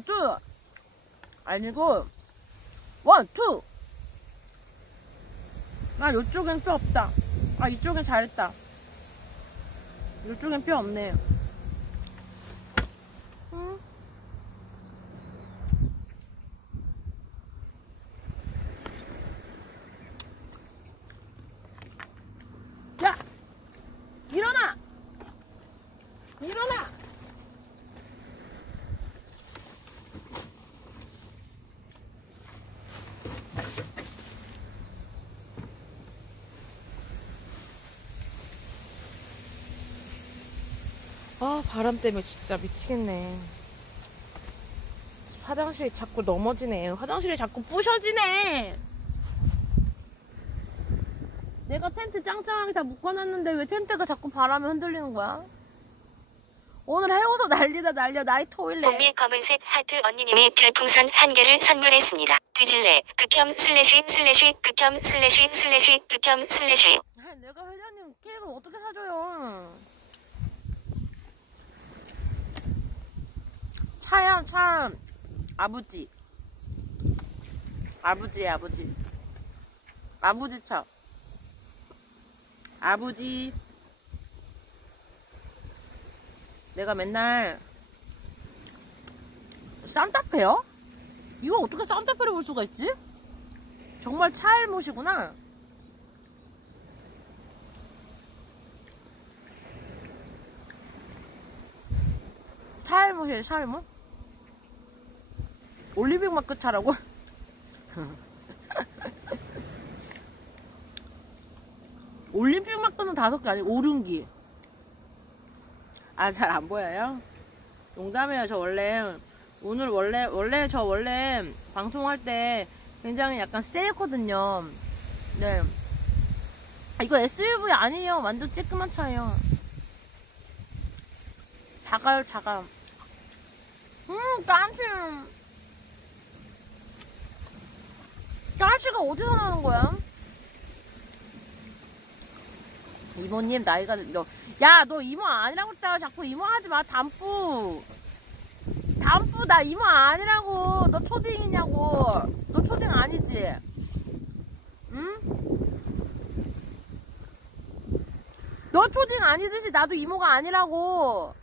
투 아니고 원, 투. 아, 요쪽엔 뼈 없다. 아, 이쪽엔 잘했다. 요쪽엔 뼈 없네. 응? 야! 일어나! 일어나! 아, 바람 때문에 진짜 미치겠네. 화장실이 자꾸 넘어지네. 화장실이 자꾸 부셔지네. 내가 텐트 짱짱하게 다 묶어놨는데 왜 텐트가 자꾸 바람에 흔들리는 거야? 오늘 해워서 난리다 난리야. 나이 토일래. 봄미 검은색 하트 언니님이 별풍선 1개를 선물했습니다. 뒤질래 극혐 슬래시 슬래시 극혐 슬래시 슬래시 극혐 슬래시. 내가 회장님 케이크를 어떻게 사줘요? 차야 차. 아버지. 아버지야 아버지. 아버지 차. 아버지. 내가 맨날 산타페요? 이거 어떻게 산타페를 볼 수가 있지? 정말 차일못이구나. 차일못이에요. 차일못? 올리빙 마크 차라고? 올림픽 마크는 5개 아니고 오륜기. 아, 잘 안 보여요? 농담이에요. 저 원래 저 원래 방송할 때 굉장히 약간 세거든요. 네. 이거 SUV 아니에요. 완전 쬐끄만 차예요. 작아요, 작아. 까치가 어디서 나는 거야? 이모님 나이가 야, 너 이모 아니라고 했다가 자꾸 이모 하지 마. 담뿌 나 이모 아니라고. 너 초딩이냐고. 너 초딩 아니지? 응? 너 초딩 아니듯이 나도 이모가 아니라고.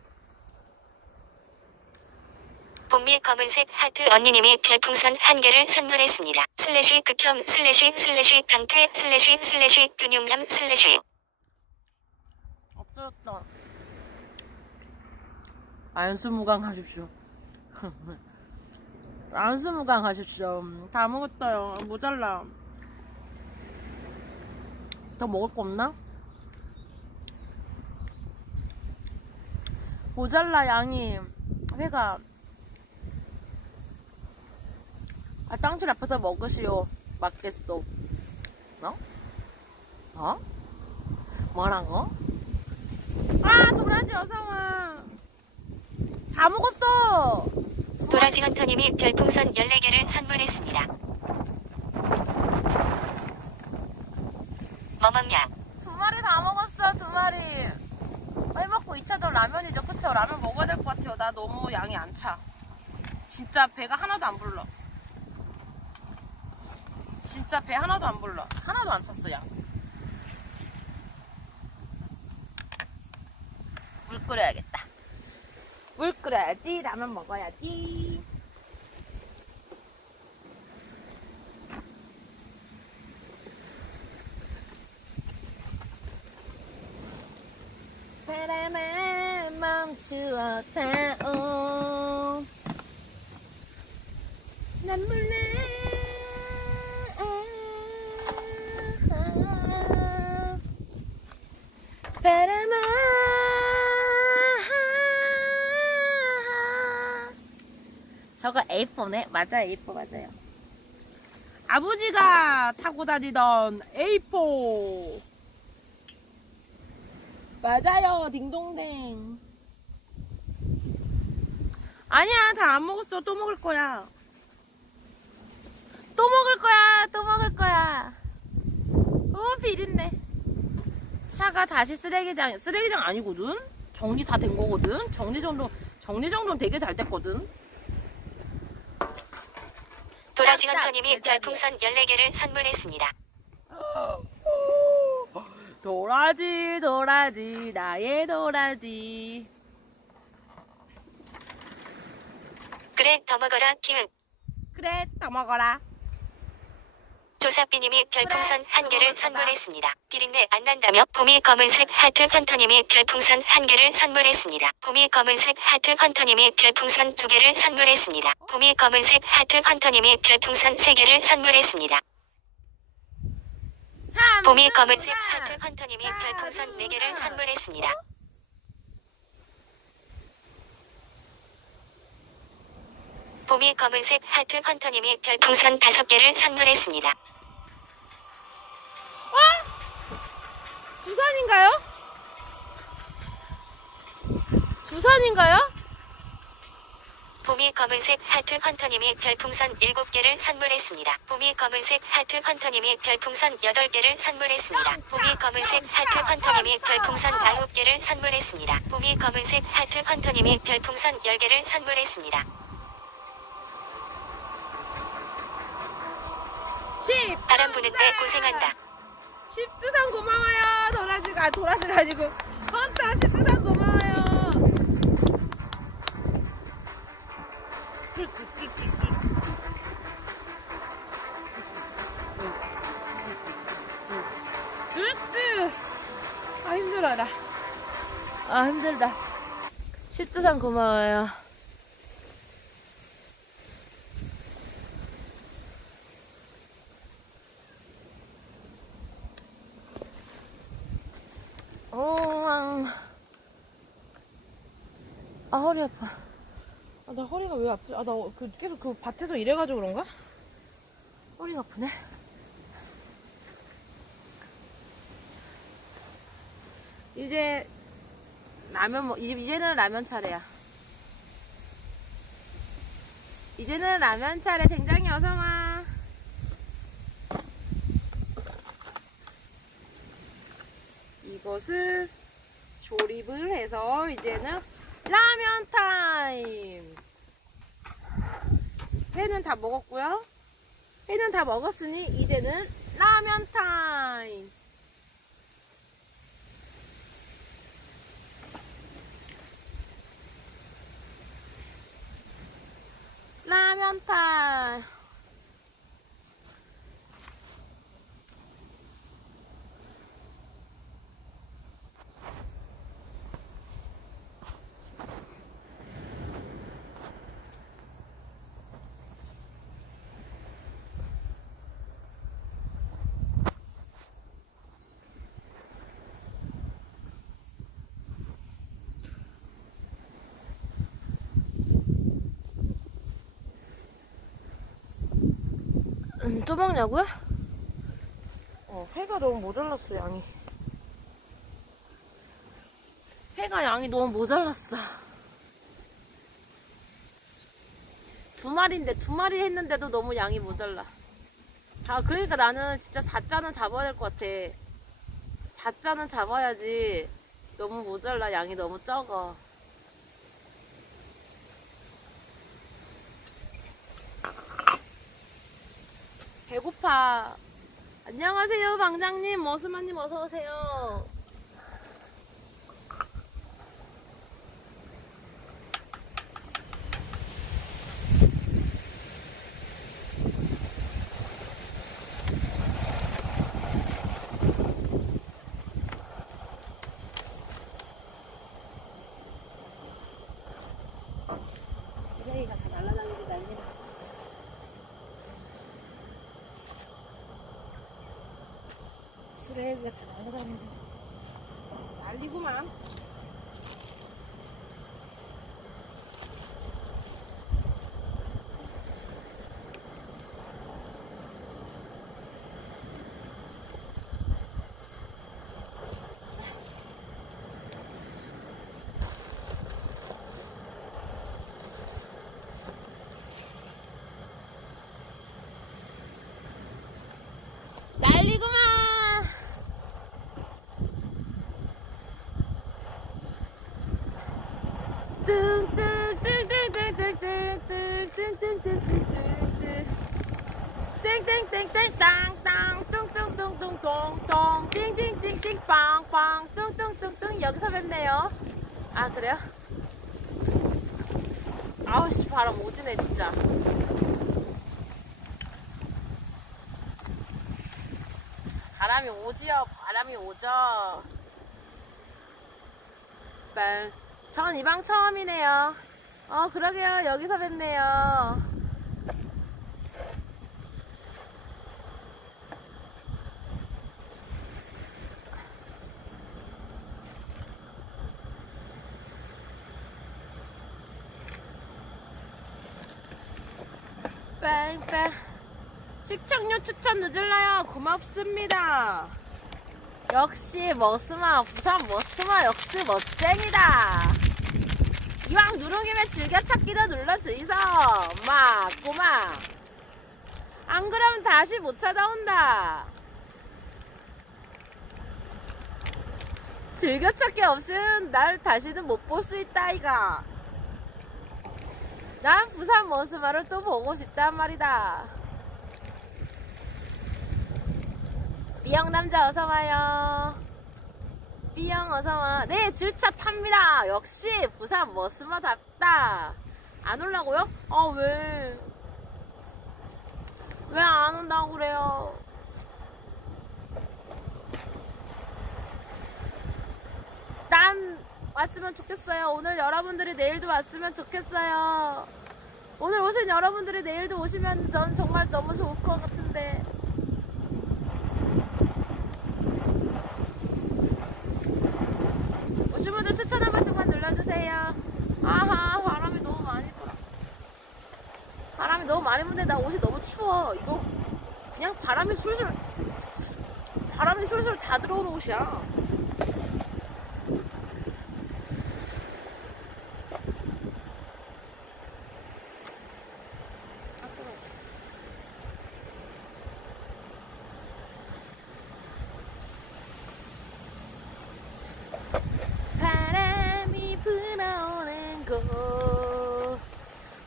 봄미 검은색 하트 언니님이 별풍선 1개를 선물했습니다. 슬래시 극혐 슬래시 슬래시 강퇴 슬래시 슬래시 근육남 슬래시. 없어졌다. 안수무강 하십시오. 안수무강 하십시오. 다 먹었어요. 모자라. 더 먹을 거 없나? 모자라 양이. 회가. 아, 땅줄 앞에서 먹으시오. 맞겠어. 어? 어? 뭐라고? 아, 도라지 어서와. 다 먹었어. 도라지 헌터님이 별풍선 14개를 선물했습니다. 머멍냥 2마리 다 먹었어. 2마리. 해먹고 2차전 라면이죠. 그쵸? 라면 먹어야 될 것 같아요. 나 너무 양이 안 차. 진짜 배가 하나도 안 불러. 진짜 배 하나도 안 불러. 하나도 안 찼어, 양. 물 끓여야겠다. 물 끓여야지. 라면 먹어야지. 바람에 멈추었다오. 난 몰라. 바람아. 저거 A4네? 맞아요. A4 맞아요. 아버지가 타고 다니던 A4 맞아요. 딩동댕. 아니야, 다 안 먹었어. 또 먹을 거야. 또 먹을 거야. 또 먹을 거야. 비린내. 차가 다시 쓰레기장 아니거든? 정리 다 된 거거든? 정리 정도는 되게 잘 됐거든? 도라지 헌터님이 별풍선 14개를 선물했습니다. 도라지 도라지 나의 도라지. 그래 더 먹어라 기흥. 그래 더 먹어라. 조사비님이 별풍선 1개를 선물했습니다. 비린내 안 난다며 봄이 검은색 하트 헌터님이 별풍선 1개를 선물했습니다. 봄이 검은색 하트 헌터님이 별풍선 2개를 선물했습니다. 봄이 검은색 하트 헌터님이 별풍선 3개를 선물했습니다. 봄이 검은색 하트 헌터님이 별풍선 4개를 선물했습니다. 봄이 검은색 하트 헌터님이 별풍선 5개를 선물했습니다. 주산인가요? 주산인가요? 봄이 검은색 하트 헌터님이 별풍선 7개를 선물했습니다. 봄이 검은색 하트 헌터님이 별풍선 8개를 선물했습니다. 봄이 검은색 하트 헌터님이 별풍선 9개를 선물했습니다. 봄이 검은색 하트 헌터님이 별풍선 10개를 선물했습니다. 10 바람 부는데 고생한다. 10두산 고마워요. 도라지가 아니고 헌터 10두산 고마워요. 아 힘들어라. 아 힘들다. 10두산 고마워요. 아 허리 아파. 아, 나 허리가 왜 아프지? 아, 나 계속 그 밭에서 일해가지고 그런가? 허리가 아프네. 이제 이제는 라면 차례야. 이제는 라면 차례. 댕장이 어서와. 이것을 조립을 해서 이제는 라면 타임. 회는 다 먹었고요. 회는 다 먹었으니 이제는 라면 타임. 라면 타임. 또 먹냐고요? 회가 너무 모자랐어, 양이. 회가 양이 너무 모자랐어. 2마리인데 2마리 했는데도 너무 양이 모자라. 아, 그러니까 나는 진짜 4자는 잡아야 될 것 같아. 4자는 잡아야지. 너무 모자라. 양이 너무 적어. 배고파. 안녕하세요, 방장님. 머스마님 어서오세요. 쓰레기가 다 날라다니고 난리나. 쓰레기가 다 날라다니고 난리구만. 난리구만. 뵙네요. 아, 그래요? 아우씨, 바람 오지네, 진짜. 바람이 오지요, 바람이 오죠. 전 이 방 처음이네요. 그러게요. 여기서 뵙네요. 빵빵. 시청률 추천 누질러요. 고맙습니다. 역시 머스마, 부산 머스마 역시 멋쟁이다. 이왕 누르기면 즐겨찾기도 눌러주이소. 꼬마. 안 그러면 다시 못 찾아온다. 즐겨찾기 없이는 날 다시는 못 볼 수 있다, 이가. 난 부산 머스마를 또 보고 싶단 말이다. B형 남자 어서와요. B형 어서와. 네, 질차 탑니다. 역시 부산 머스마답다. 안 올라고요? 왜? 왜 안 온다고 그래요? 난 왔으면 좋겠어요. 오늘 여러분들이 내일도 왔으면 좋겠어요. 오늘 오신 여러분들이 내일도 오시면 전 정말 너무 좋을 것 같은데. 오신 분들 추천 한 번씩만 눌러주세요. 아하, 바람이 너무 많이 불어. 바람이 너무 많이 부는데 나 옷이 너무 추워. 이거 그냥 바람이 술술 다 들어오는 옷이야. 바람이 불어오는 곳.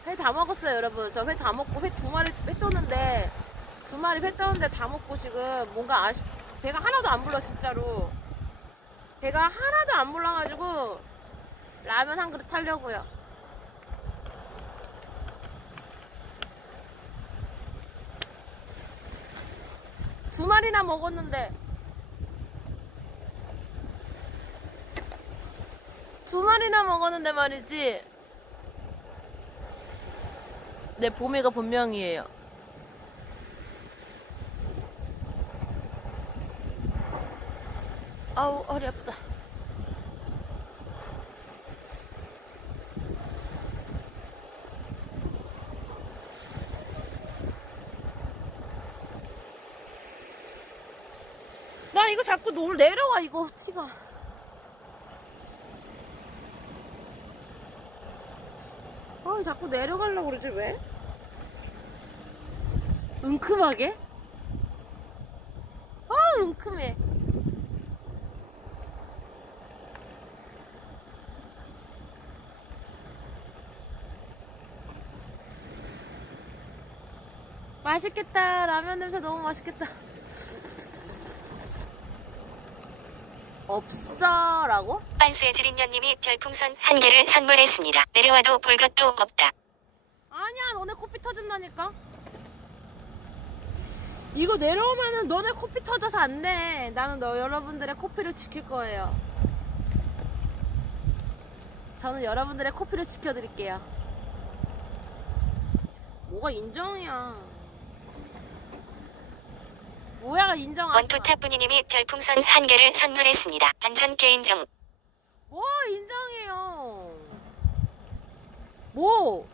회 다 먹었어요, 여러분. 저 회 다 먹고 회 두 마리 회 떴는데 다 먹고 지금 뭔가 배가 하나도 안 불러. 진짜로 배가 하나도 안 불러가지고 라면 한 그릇 하려고요. 두 마리나 먹었는데 말이지. 네, 봄이가 본명이에요. 아우, 허리 아프다. 나 이거 자꾸 내려와, 이거 티가. 자꾸 내려가려고 그러지, 왜? 은큼하게? 은큼해. 맛있겠다. 라면 냄새 너무 맛있겠다. 없어라고? 빤스에지린년님이 별풍선 1개를 선물했습니다. 내려와도 볼 것도 없다. 아니야, 너네 코피 터진다니까. 이거 내려오면은 너네 코피 터져서 안 돼. 나는 여러분들의 코피를 지킬 거예요. 저는 여러분들의 코피를 지켜드릴게요. 뭐가 인정이야. 뭐야, 인정하지 마. 원투타뿌니님이 별풍선 1개를 선물했습니다. 안전 개인정. 뭐 인정해요. 뭐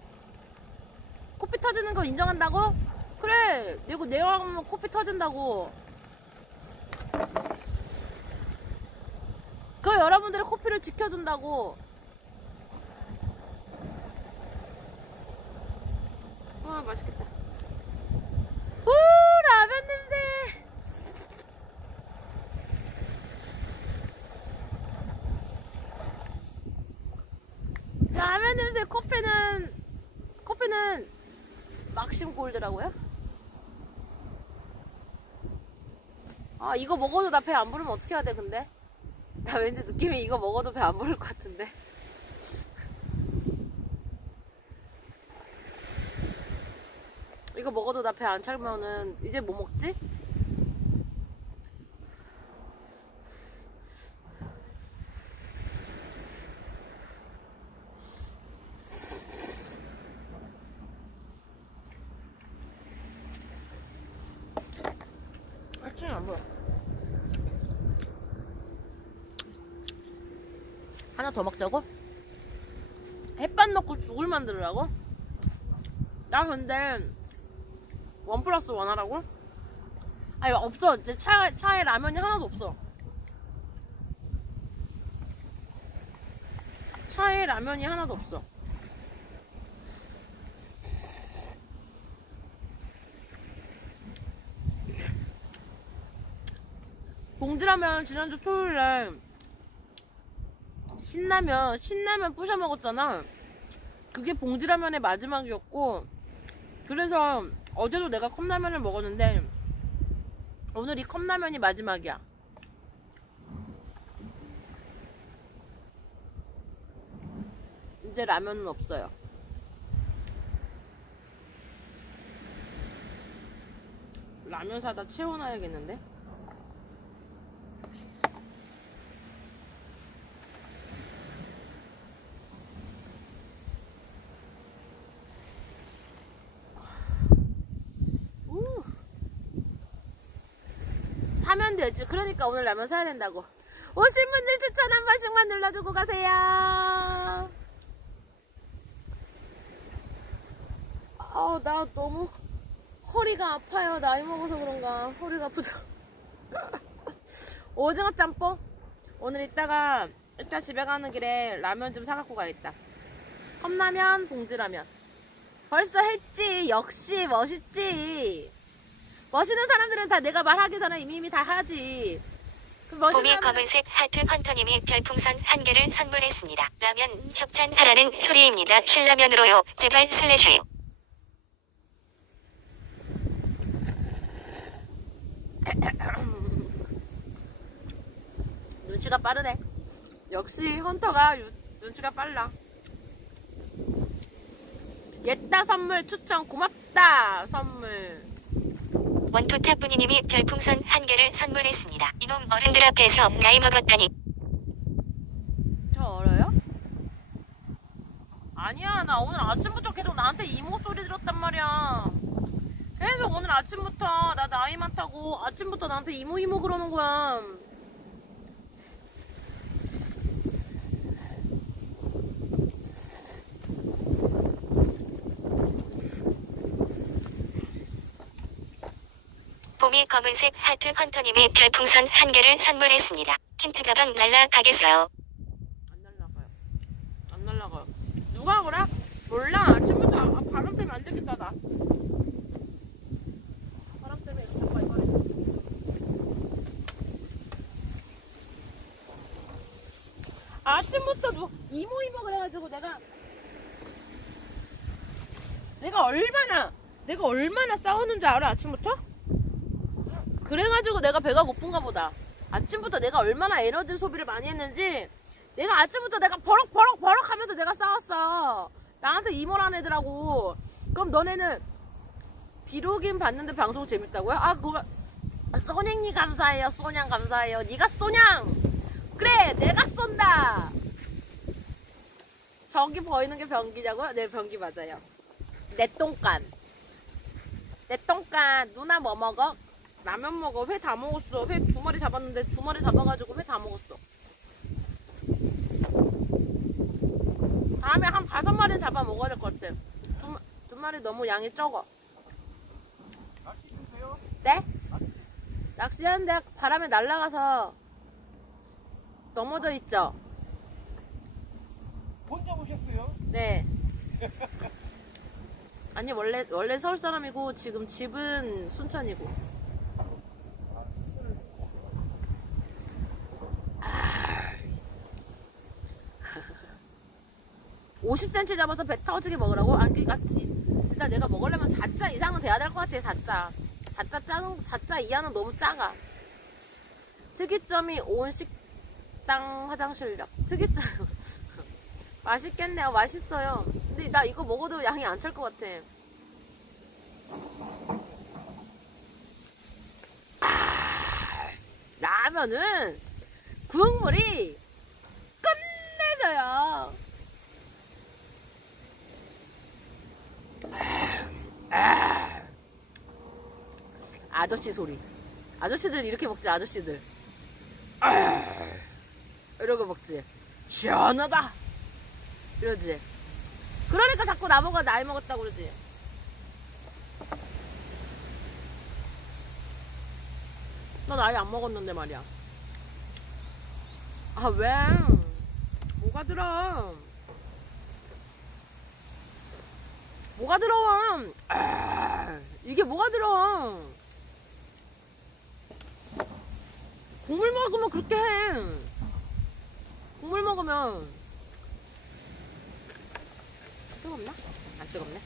코피 터지는 거 인정한다고? 그래, 이거 내려가면 코피 터진다고. 그거 여러분들의 코피를 지켜준다고. 와, 맛있겠다. 후, 라면 냄새. 라면 냄새. 커피는 막심 골드라고요? 이거 먹어도 나 배 안 부르면 어떻게 해야 돼, 근데? 나 왠지 느낌이 이거 먹어도 배 안 부를 것 같은데. 이거 먹어도 나 배 안 차면은 이제 뭐 먹지? 아침에 안 보여. 하나 더 먹자고? 햇반 넣고 죽을 만들으라고? 나 근데 1+1 하라고? 아니 없어. 내 차에 라면이 하나도 없어. 차에 라면이 하나도 없어. 봉지라면 지난주 토요일에 신라면 부셔 먹었잖아. 그게 봉지라면의 마지막이었고, 그래서 어제도 내가 컵라면을 먹었는데 오늘 이 컵라면이 마지막이야. 이제 라면은 없어요. 라면 사다 채워놔야겠는데? 사면 되지. 그러니까 오늘 라면 사야 된다고. 오신 분들 추천 한 번씩만 눌러주고 가세요. 나 너무 허리가 아파요. 나이 먹어서 그런가 허리가 아프다. 오징어 짬뽕? 오늘 이따 집에 가는 길에 라면 좀 사갖고 가야겠다. 컵라면, 봉지라면. 벌써 했지. 역시 멋있지. 멋있는 사람들은 다 내가 말하기 전에 이미 다 하지. 봄이 검은색 하트 헌터님이 별풍선 1개를 선물했습니다. 라면 협찬하라는 소리입니다. 신라면으로요. 제발 슬래시. 눈치가 빠르네. 역시 헌터가 눈치가 빨라. 옛다 선물 추천 고맙다. 선물. 원투타뿌니님이 별풍선 1개를 선물했습니다. 이놈 어른들 앞에서 나이 먹었다니. 저 어려요? 아니야. 나 오늘 아침부터 계속 나한테 이모 소리 들었단 말이야. 계속 오늘 아침부터 나 나이 많다고 아침부터 나한테 이모 그러는 거야. 봄이 검은색 하트 헌터님이 별풍선 1개를 선물했습니다. 텐트 가방 날라가겠어요. 안 날라가요. 누가 그래? 몰라. 아침부터 바람 때문에 안 되겠다 나. 바람 때문에 이렇게 빨리 말해. 아침부터 이모 그래가지고 내가 얼마나 싸우는 줄 알아? 아침부터? 그래가지고 내가 배가 고픈가 보다. 아침부터 내가 얼마나 에너지 소비를 많이 했는지, 내가 아침부터 내가 버럭 하면서 내가 싸웠어. 나한테 이모라는 애들하고. 그럼 너네는 비록인 봤는데 방송 재밌다고요? 그거 소냥님 감사해요. 소냥 감사해요. 네가 소냥. 그래, 내가 쏜다. 저기 보이는 게 변기냐고요? 네, 변기 맞아요. 내 똥간. 누나 뭐 먹어? 라면 먹어. 회 다 먹었어. 회 2마리 잡았는데 2마리 잡아가지고 회 다 먹었어. 다음에 한 5마리는 잡아 먹어야 될 것 같아. 2마리 너무 양이 적어. 낚시 주세요? 네? 낚시하는데 바람에 날아가서 넘어져 있죠? 혼자 오셨어요? 네. 아니 원래 서울 사람이고 지금 집은 순천이고. 50cm 잡아서 배 터지게 먹으라고? 안기 같이. 일단 내가 먹으려면 4자 이상은 돼야 될 것 같아. 4자 이하는 너무 작아. 특이점이 온 땅 화장실력. 특이짜요. 맛있겠네요. 맛있어요. 근데 나 이거 먹어도 양이 안 찰 것 같아. 라면은 국물이 끝내줘요. 아저씨 소리. 아저씨들 이렇게 먹지, 아저씨들. 이러고 먹지. 시원하다. 이러지. 그러니까 자꾸 나보고 나이 먹었다고 그러지. 너 나이 안 먹었는데 말이야. 아, 왜? 뭐가 들어? 뭐가 들어? 이게 뭐가 들어? 국물 먹으면 그렇게 해. 국물 먹으면. 뜨겁나? 안 뜨겁네.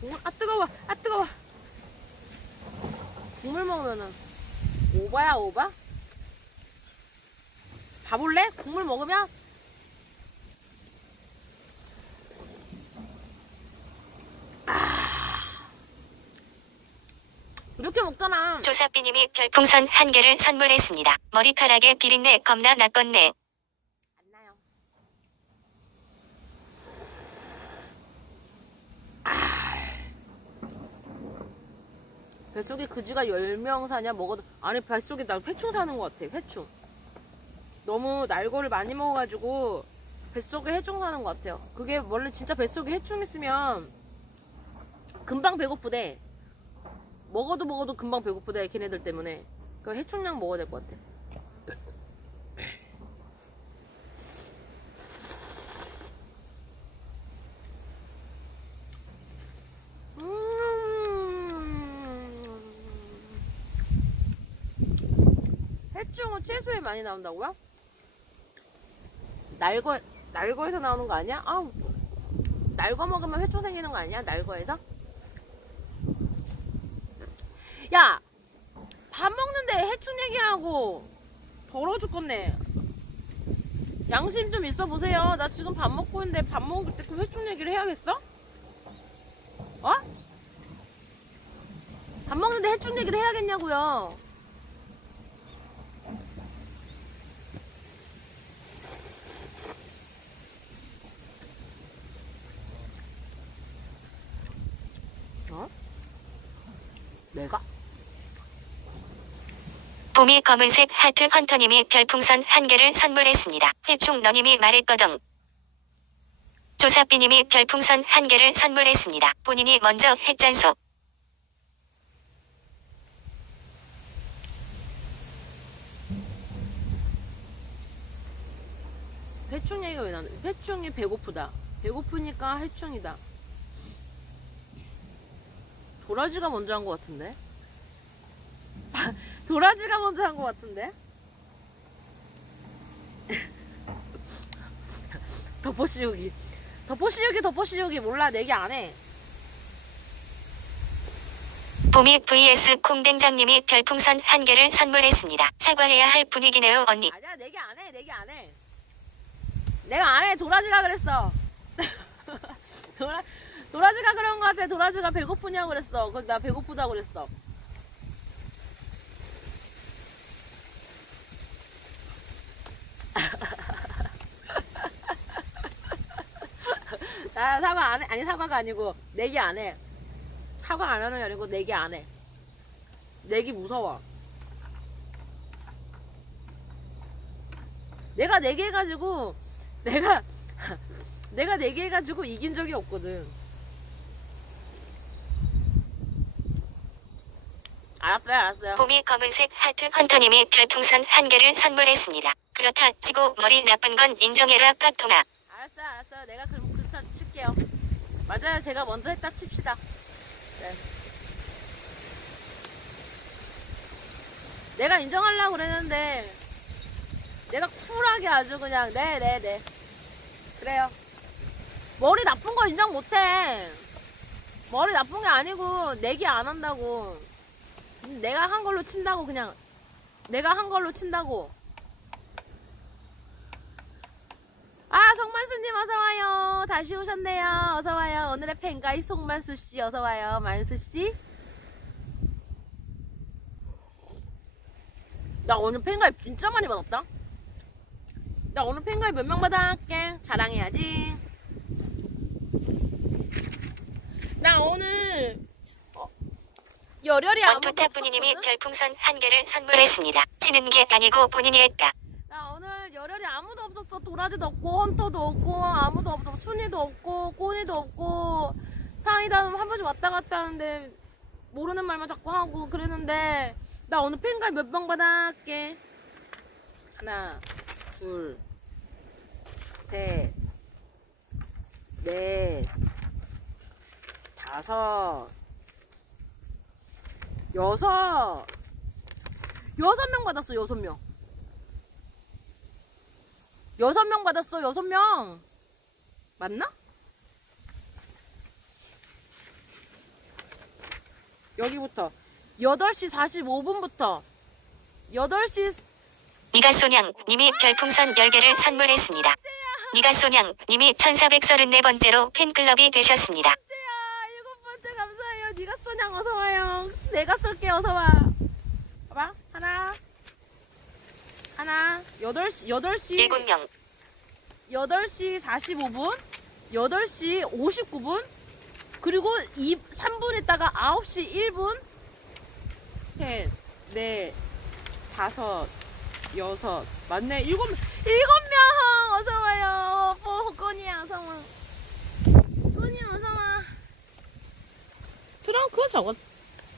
국물, 아, 뜨거워. 아, 뜨거워. 국물 먹으면은 오바야, 오바? 봐볼래? 국물 먹으면 이렇게 먹잖아. 조사비님이 별풍선 1개를 선물했습니다. 머리카락에 비린내 겁나 났건네. 안 나요. 뱃속에 그지가 10명 사냐? 먹어도. 아니, 뱃속에 나 회충 사는 것 같아. 회충. 너무 날거를 많이 먹어가지고 뱃속에 해충 사는 것 같아요. 그게 원래 진짜 뱃속에 해충 있으면 금방 배고프대. 먹어도 금방 배고프대, 걔네들 때문에. 그 해충약 먹어야 될 것 같아. 해충은 채소에 많이 나온다고요? 날거에서 나오는 거 아니야? 아, 날거 먹으면 해충 생기는 거 아니야? 날거에서? 야! 밥 먹는데 해충 얘기하고 더러워 죽겠네. 양심 좀 있어 보세요. 나 지금 밥 먹고 있는데 밥 먹을 때 그 해충 얘기를 해야겠어? 어? 밥 먹는데 해충 얘기를 해야겠냐고요. 어? 내가? 봄이 검은색 하트 헌터님이 별풍선 1개를 선물했습니다. 회충 너님이 말했거든. 조사비님이 별풍선 1개를 선물했습니다. 본인이 먼저 했잖소. 회충 얘기가 왜 나는? 회충이 배고프다. 배고프니까 해충이다. 도라지가 먼저 한 것 같은데? 도라지가 먼저 한 것 같은데? 덮어씌우기. 덮어씌우기 몰라. 내기 안 해. 봄이 vs 콩댕장님이 별풍선 1개를 선물했습니다. 사과해야 할 분위기네요, 언니. 아니야, 내기 안 해. 내가 안 해. 도라지가 그랬어. 도라지가 그런 것 같아. 도라지가 배고프냐고 그랬어. 나 배고프다고 그랬어. 나 사과 안 해. 아니, 사과가 아니고 내기 안 해. 사과 안 하는 게 아니고 내기 안 해. 내기 무서워. 내가 내기 해가지고 내가 내기 해가지고 이긴 적이 없거든. 알았어요. 봄이 검은색 하트 헌터님이 별풍선 1개를 선물했습니다. 그렇다 치고 머리 나쁜 건 인정해라 빡통아. 알았어요. 내가 그럼 그렇다 칠게요. 맞아요. 제가 먼저 했다 칩시다. 네. 내가 인정하려고 그랬는데 내가 쿨하게 아주 그냥 네. 그래요. 머리 나쁜 거 인정 못해. 머리 나쁜 게 아니고 내기 안 한다고. 내가 한 걸로 친다고 그냥 내가 한 걸로 친다고. 아, 송만수님 어서와요. 다시 오셨네요. 어서와요. 오늘의 팬가이 송만수씨 어서와요. 만수씨. 나 오늘 팬가입 진짜 많이 받았다. 나 오늘 팬가입 몇 명 받았게? 자랑해야지. 나 오늘 열혈이 아무도 원투타분이님이 없었거든? 별풍선 1개를 선물했습니다. 치는 게 아니고 본인이 했다. 나 오늘 열혈이 아무도 없었어. 도라지도 없고 헌터도 없고 아무도 없어. 순이도 없고 꼬니도 없고 상이다는 한 번씩 왔다 갔다 하는데 모르는 말만 자꾸 하고 그랬는데 나 오늘 팬가입 몇 명 받았게? 하나, 둘, 셋, 넷, 다섯, 여섯 명 받았어. 6명. 6명 받았어. 6명. 맞나? 여기부터 8시 45분부터 8시 니가소냥님이 별풍선 10개를 선물했습니다. 니가소냥님이 1434번째로 팬클럽이 되셨습니다. 번째야. 7번째 감사해요. 니가 쏘냥 어서와요. 내가 쏠게 어서와. 봐봐. 하나 8시 7명 8시 45분 8시 59분 그리고 3분 있다가 9시 1분 셋, 넷, 다섯, 여섯 맞네. 7명 어서와요. 꼬니야 어서와. 꼬니야 어서와. 트렁크 저거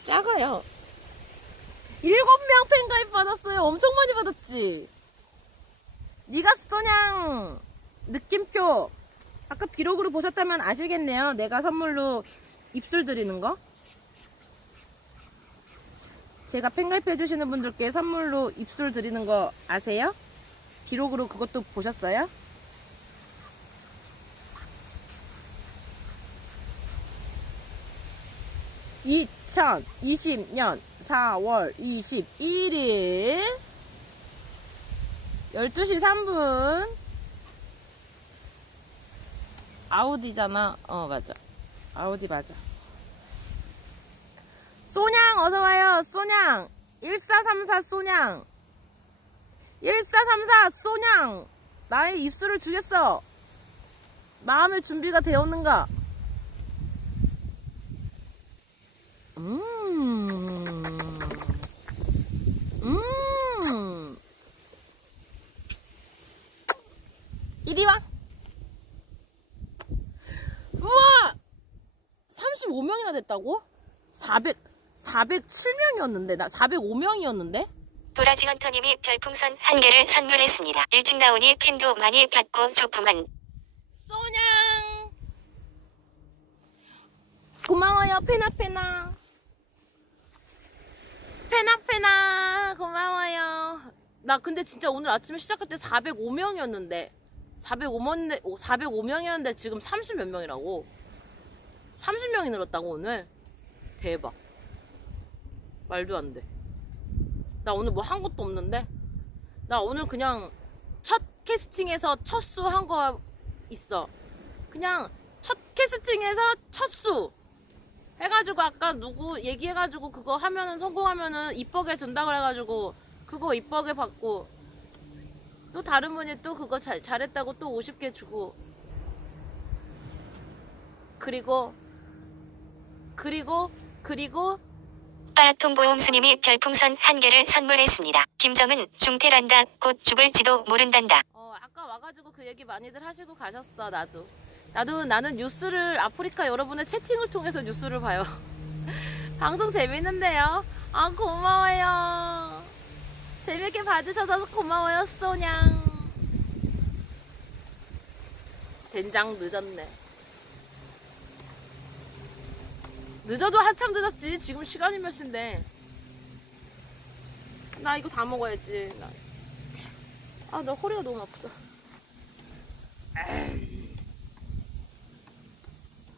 작아요. 7명 팬가입 받았어요. 엄청 많이 받았지. 니가 쏘냥 느낌표 아까 비록으로 보셨다면 아시겠네요. 내가 선물로 입술 드리는 거. 제가 팬가입 해주시는 분들께 선물로 입술 드리는 거 아세요? 비록으로 그것도 보셨어요? (2020년 4월 21일) 12시 3분 아우디잖아. 맞아. 아우디 맞아. 쏘냥 어서와요. 쏘냥 1434 쏘냥 1434 쏘냥 나의 입술을 주겠어. 마음의 준비가 되었는가? 이리 와. 우와! 35명이나 됐다고? 407명이었는데, 나 405명이었는데? 도라지 헌터님이 별풍선 1개를 선물했습니다. 일찍 나오니 팬도 많이 받고 좋구만. 쏘냥! 고마워요, 페나페나. 페나페나, 고마워요. 나 근데 진짜 오늘 아침에 시작할 때 405명이었는데, 405명이었는데 지금 30몇 명이라고. 30명이 늘었다고, 오늘. 대박. 말도 안 돼. 나 오늘 뭐 한 것도 없는데? 나 오늘 그냥 첫 캐스팅에서 첫 수 한 거 있어. 그냥 첫 캐스팅에서 첫 수 해가지고 아까 누구 얘기해가지고 그거 하면은 성공하면은 이뻐게 준다 그래가지고 그거 이뻐게 받고 또 다른 분이 또 그거 잘했다고 또 50개 주고 그리고 빠통보험스님이 별풍선 1개를 선물했습니다. 김정은 중태란다. 곧 죽을지도 모른단다. 아까 와가지고 그 얘기 많이들 하시고 가셨어. 나는 뉴스를 아프리카 여러분의 채팅을 통해서 뉴스를 봐요. 방송 재밌는데요. 아 고마워요. 재밌게 봐주셔서 고마워요. 쏘냥. 된장 늦었네. 늦어도 한참 늦었지. 지금 시간이 몇 시인데. 나 이거 다 먹어야지. 나 허리가 너무 아프다. 에이.